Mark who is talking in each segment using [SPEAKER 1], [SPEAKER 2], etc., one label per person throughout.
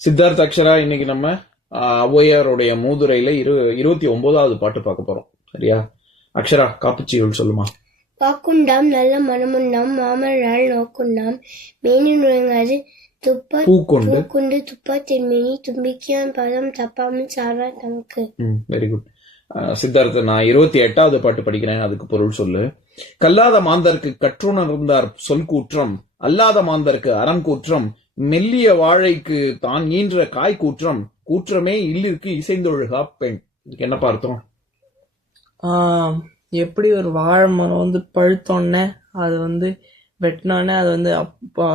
[SPEAKER 1] சித்தார்த் அக்ஷரா இன்னைக்கு நம்ம ஆஹ், ஔவையாருடைய மூதுரையில இரு இருபத்தி ஒன்பதாவது பாட்டு பார்க்க போறோம். சரியா? அக்ஷரா காப்புச்சியுள் சொல்லுமா.
[SPEAKER 2] வாக்குண்டாம் நல்ல மனமுண்டாம் மாமரால் நோக்குண்டாம் மேனி நுழைங்காது துப்ப
[SPEAKER 1] பூக்குண்டு.
[SPEAKER 2] துப்ப திருமேனி தும்பிக்கையான் பதம் தப்பாமல் சாரா தமக்கு.
[SPEAKER 1] வெரி குட் சித்தார்த்த நான் இருபத்தி எட்டாவது பாட்டு படிக்கிறேன் அதுக்கு பொருள் சொல்லு. கல்லாத மாந்தருக்கு கற்றுணர்ந்தார் சொல் கூற்றம் அல்லாத மாந்தருக்கு அறம் கூற்றம் மெல்லிய வாழைக்கு தான் ஈன்ற காய் கூற்றம். கூற்றமே இல்லிற்கு இசைந்தொழுகா பெண். இதுக்கு என்ன பார்த்தோம்?
[SPEAKER 3] எப்படி ஒரு வாழை மரம் வந்து பழுத்தோடனே அது வந்து வெட்டினோடனே அது வந்து அப்போ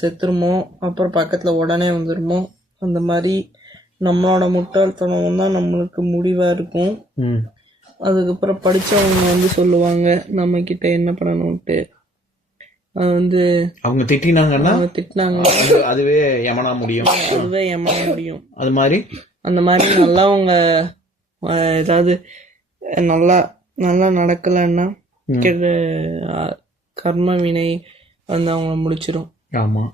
[SPEAKER 3] செத்துருமோ அப்புறம் பக்கத்தில் உடனே வந்துருமோ அந்த மாதிரி நம்மளோட முட்டாள்தனம் தான் நம்மளுக்கு முடிவாக இருக்கும். அதுக்கப்புறம் படித்தவங்க வந்து சொல்லுவாங்க நம்ம கிட்ட என்ன பண்ணணும்ட்டு வந்து
[SPEAKER 1] அவங்க திட்டினாங்கன்னா
[SPEAKER 3] அவங்க திட்டினாங்க.
[SPEAKER 1] அது- அதுவே யமனா முடியும்.
[SPEAKER 3] அதுவே ஏமாற முடியும்.
[SPEAKER 1] அது மாதிரி?
[SPEAKER 3] அந்த மாதிரி நல்லா அவங்க ஏதாவது நல்லா நல்லா நடக்கலைன்னா. கெட்ட கர்ம வினை வந்து அவங்கள முடிச்சிடும்
[SPEAKER 1] ஆமா.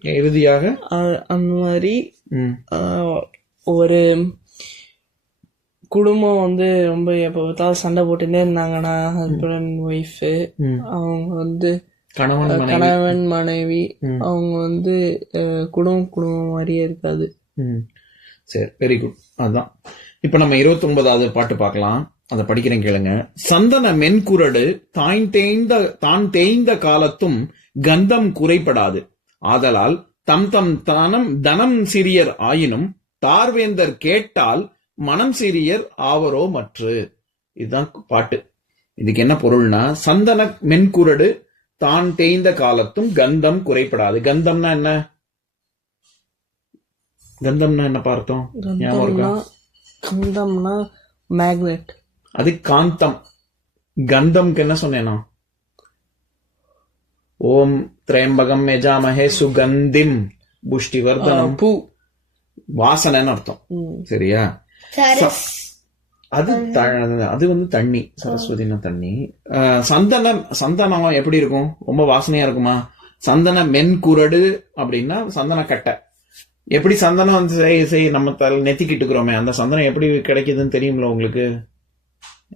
[SPEAKER 1] இறுதியாக?
[SPEAKER 3] அந்த மாதிரி ஒரு குடும்பம் வந்து ரொம்ப எப்போ பார்த்தாலும் சண்டை போட்டுட்டே இருந்தாங்கன்னா ஹஸ்பண்ட் ஒய்ஃபு
[SPEAKER 1] ம்.
[SPEAKER 3] அவங்க வந்து
[SPEAKER 1] கணவன் மனைவி.
[SPEAKER 3] அவங்க வந்து குடும்பம் குடும்பம் மாதிரியே இருக்காது.
[SPEAKER 1] சரி வெரி குட் அதான். இப்ப நம்ம இருபத்தி ஒன்பதாவது பாட்டு பார்க்கலாம். அதை படிக்கிறேன் கேளுங்க. சந்தன மென்குரடு தாய் தேய்ந்த தான் தேய்ந்த காலத்தும் கந்தம் குறைபடாது. ஆதலால் தம் தம் தானம் தனம் சிறியர் ஆயினும் தார்வேந்தர் கேட்டால் மனம் சிறியர் ஆவரோ மற்று இதுதான் பாட்டு. இதுக்கு என்ன பொருள்னா சந்தன மென்குரடு தான் தேய்ந்த காலத்தும் கந்தம் குறைபடாது. கந்தம்னா என்ன? கந்தம்னா என்ன பார்த்தோம்?
[SPEAKER 3] கந்தம்னா மேக்னெட்
[SPEAKER 1] அது காந்தம். கந்தம்க்கு என்ன சொன்னேனா? ஓம் திரையம்பகம் யஜாமஹே சுகந்திம் புஷ்டிவர்தனம்.
[SPEAKER 3] பூ.
[SPEAKER 1] வாசனைன்னு அர்த்தம். சரியா? அது அது வந்து தண்ணி சரஸ்வதினா தண்ணி. சந்தனம் சந்தனம் எப்படி இருக்கும்? ரொம்ப வாசனையா இருக்குமா? சந்தன மென்குரடு அப்படின்னா சந்தன கட்டை. எப்படி சந்தனம் வந்து செய் நம்ம தலை நெத்திக்கிட்டுக்கிறோமே அந்த சந்தனம் எப்படி கிடைக்குதுன்னு தெரியும்ல உங்களுக்கு?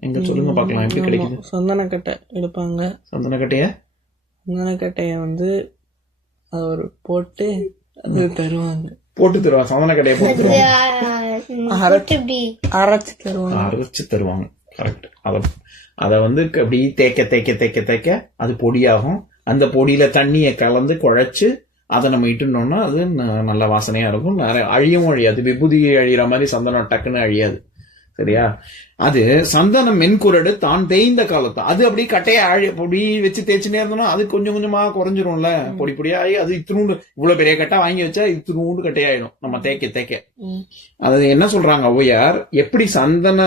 [SPEAKER 1] எங்க சொல்லுங்க பார்க்கலாம் எப்படி கிடைக்குது?
[SPEAKER 3] சந்தனக்கட்டை எடுப்பாங்க.
[SPEAKER 1] சந்தன கட்டைய?
[SPEAKER 3] சந்தனக்கட்டைய வந்து அவர் போட்டு அது தருவாங்க.
[SPEAKER 1] போட்டு தருவா சந்தன கட்டைய போட்டு தருவாங்க
[SPEAKER 3] அரைச்சு தருவாங்க.
[SPEAKER 1] அரைச்சு தருவாங்க. கரெக்ட் அத அத வந்து அப்படி தேய்க்க தேய்க்க தேய்க்க தேய்க்க அது பொடியாகும். அந்த பொடியில தண்ணியை கலந்து குழைச்சு அதை நம்ம இட்டுனோம்னா அது ந- நல்ல வாசனையா இருக்கும். நிறைய அழியவும் அழியாது. விபூதி அழியிற மாதிரி சந்தனம் டக்குன்னு அழியாது. சரியா? அது சந்தனம் மென்குரடு தான் தேய்ந்த காலத்து. அது அப்படியே கட்டையை அழி பொடி வச்சு தேய்ச்சுனே இருந்தோம்னா அது கொஞ்சம் கொஞ்சமா குறைஞ்சிரும்ல. பொடி பொடியாகி அது இத்தினூண்டு இவ்வளவு பெரிய கட்டை வாங்கி வச்சா இத்தினூண்டு கட்டையாயிடும் நம்ம தேய்க்க தேய்க்க. அது என்ன சொல்றாங்க ஔவையார்? எப்படி சந்தன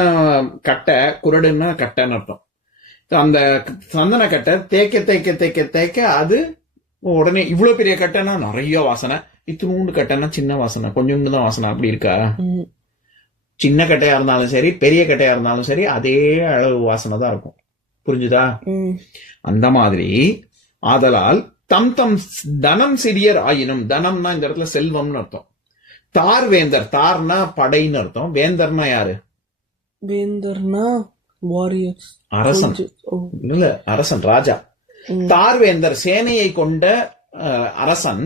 [SPEAKER 1] கட்டை குரடுன்னா கட்டைன்னு அர்த்தம். அந்த சந்தன கட்டை தேய்க்க தேய்க்க தேய்க்க தேய்க்க அது உடனே இவ்வளவு பெரிய கட்டைனா நிறைய வாசனை. இத்தினூண்டு கட்டைனா சின்ன வாசனை கொஞ்சோண்டு தான் வாசனை. அப்படி இருக்கா. சின்ன கட்டையா இருந்தாலும் சரி பெரிய கட்டையா இருந்தாலும் சரி அதே அளவு வாசனை தான் இருக்கும். புரிஞ்சுதா. அந்த மாதிரி ஆதலால் தம் தம் தனம் சிறியர் ஆயினும் தனம்னா இந்த இடத்துல செல்வம்னு அர்த்தம். தார் வேந்தர் தார்னா படைன்னு அர்த்தம். வேந்தர்னா யாரு?
[SPEAKER 3] வேந்தர்னா வாரியர்ஸ்
[SPEAKER 1] அரசன். இல்ல அரசன் ராஜா. தார்வேந்தர் சேனையை கொண்ட அரசன்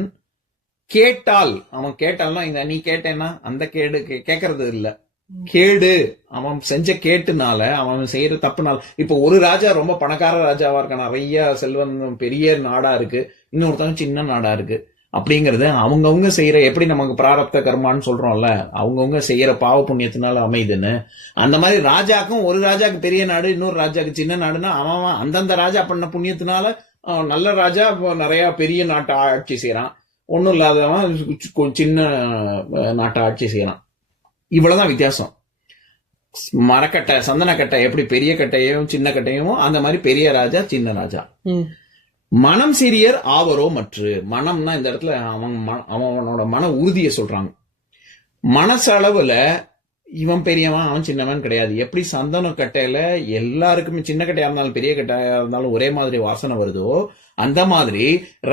[SPEAKER 1] கேட்டால் அவன் கேட்டால்னா இந்த நீ கேட்டேன்னா அந்த கேடு கேட்கறது இல்ல. கேடு. அவன் செஞ்ச கேட்டுனால அவன் செய்யற தப்புனால. இப்ப ஒரு ராஜா ரொம்ப பணக்கார ராஜாவா இருக்கான் நிறைய செல்வம் பெரிய நாடா இருக்கு. இன்னொருத்தவங்க சின்ன நாடா இருக்கு. அப்படிங்கறது அவங்கவுங்க செய்யற எப்படி நமக்கு பிராரப்த கர்மான்னு சொல்றோம்ல அவங்கவுங்க செய்யற பாவ புண்ணியத்தினால அமையுதுன்னு அந்த மாதிரி ராஜாக்கும் ஒரு ராஜாக்கு பெரிய நாடு இன்னொரு ராஜாக்கு சின்ன நாடுன்னா அவன் அந்தந்த ராஜா பண்ண புண்ணியத்தினால நல்ல ராஜா இப்போ நிறைய பெரிய நாட்டை ஆட்சி செய்யறான் ஒன்றும் இல்லாதவன் சின்ன நாட்டை ஆட்சி செய்யறான் இவ்வளவுதான் வித்தியாசம். மரக்கட்டை சந்தனக்கட்டை எப்படி பெரிய கட்டையும் சின்ன கட்டையும் அந்த மாதிரி பெரிய ராஜா சின்ன ராஜா. மனம் சிறியர் ஆவரோ மற்று. மனம்னா இந்த இடத்துல அவன் அவனோட மன உறுதியை சொல்றாங்க. மனசளவுல இவன் பெரியவன் அவன் சின்னவன் கிடையாது. எப்படி சந்தன கட்டையில எல்லாருக்குமே சின்ன கட்டையா இருந்தாலும் பெரிய கட்டையா இருந்தாலும் ஒரே மாதிரி வாசனை வருதோ அந்த மாதிரி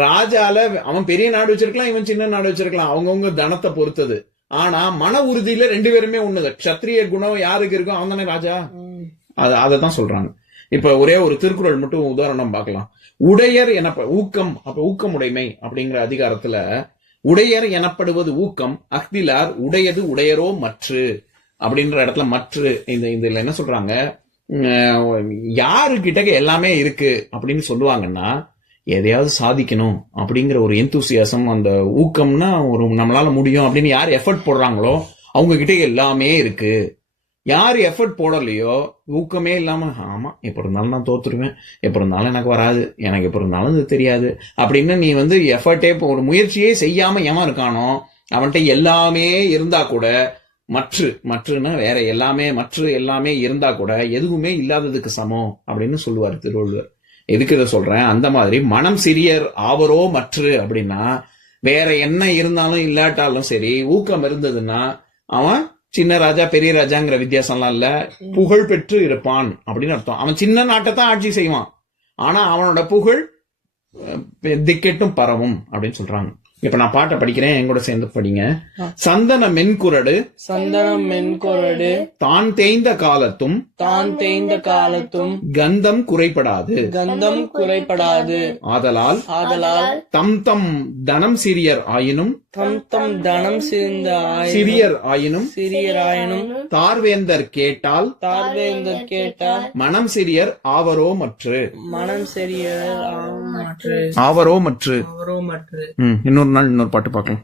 [SPEAKER 1] ராஜால அவன் பெரிய நாடு வச்சிருக்கலாம் இவன் சின்ன நாடு வச்சிருக்கலாம். அவங்கவுங்க தனத்தை பொறுத்தது. ஆனா மன உறுதியில ரெண்டு பேருமே ஒண்ணுதான் க்ஷத்ரிய குணம் யாருக்கு இருக்கோ அவன் தானே ராஜா. அது அதை தான் சொல்றாங்க. இப்ப ஒரே ஒரு திருக்குறள் மட்டும் உதாரணம் பார்க்கலாம். உடையர் எனப்ப ஊக்கம் அப்ப ஊக்கம் உடைமை அப்படிங்கிற அதிகாரத்துல உடையர் எனப்படுவது ஊக்கம் அஃதிலார் உடையது உடையரோ மற்று அப்படின்ற இடத்துல மற்று இந்த இதுல என்ன சொல்றாங்க? யாரு கிட்டக்க எல்லாமே இருக்கு அப்படின்னு சொல்லுவாங்கன்னா எதையாவது சாதிக்கணும் அப்படிங்கிற ஒரு எந்தூசியாசம் அந்த ஊக்கம்னா ஒரு நம்மளால முடியும் அப்படின்னு யார் எஃபர்ட் போடுறாங்களோ அவங்க கிட்டே எல்லாமே இருக்கு. யார் எஃபர்ட் போடலையோ ஊக்கமே இல்லாம ஆமா எப்ப இருந்தாலும் நான் தோத்துருவேன். எப்ப இருந்தாலும் எனக்கு வராது. எனக்கு எப்ப இருந்தாலும் இது தெரியாது. அப்படின்னு நீ வந்து எஃபர்ட்டே ஒரு முயற்சியே செய்யாம ஏமா இருக்கானோ அவன்கிட்ட எல்லாமே இருந்தா கூட மற்று மற்றுன்னா வேற எல்லாமே மற்ற எல்லாமே இருந்தா கூட எதுவுமே இல்லாததுக்கு சமம் அப்படின்னு சொல்லுவார் திருவள்ளுவர். எதுக்கு இதை சொல்றேன்? அந்த மாதிரி மனம் சிறியர் ஆவரோ மற்று அப்படின்னா வேற என்ன இருந்தாலும் இல்லாட்டாலும் சரி ஊக்கம் இருந்ததுன்னா அவன் சின்ன ராஜா பெரிய ராஜாங்கிற வித்தியாசம்லாம் இல்ல புகழ் பெற்று இருப்பான் அப்படின்னு அர்த்தம். அவன் சின்ன நாட்டை தான் ஆட்சி செய்வான். ஆனா அவனோட புகழ் திக்கெட்டும் பரவும் அப்படின்னு சொல்றாங்க. இப்ப நான் பாட்டை படிக்கிறேன் என் கூட சேர்ந்து படிங்க. சந்தன மென்குரடு
[SPEAKER 3] சந்தனம் மென்கொரடு
[SPEAKER 1] தான் தேய்ந்த காலத்தும்
[SPEAKER 3] தான் தேய்ந்த காலத்தும்
[SPEAKER 1] கந்தம் குறைபடாது.
[SPEAKER 3] கந்தம் குறைபடாது.
[SPEAKER 1] ஆதலால்
[SPEAKER 3] ஆதலால்
[SPEAKER 1] தம் தம் தனம் சிறியர் ஆயினும்
[SPEAKER 3] தம் தம் தனம் சிறந்த ஆயினும்
[SPEAKER 1] சிறியர் ஆயினும்
[SPEAKER 3] சிறியராயினும்
[SPEAKER 1] தார்வேந்தர் கேட்டால்
[SPEAKER 3] தார்வேந்தர் கேட்டால்
[SPEAKER 1] மனம் சிறியர் ஆவரோ மற்று
[SPEAKER 3] மனம் சரியர் ஆவும் மற்று
[SPEAKER 1] ஆவரோ மற்று
[SPEAKER 3] அவரோ மற்று
[SPEAKER 1] ம், இன்னொரு நாள் இன்னொரு பாட்டு பார்க்கலாம்.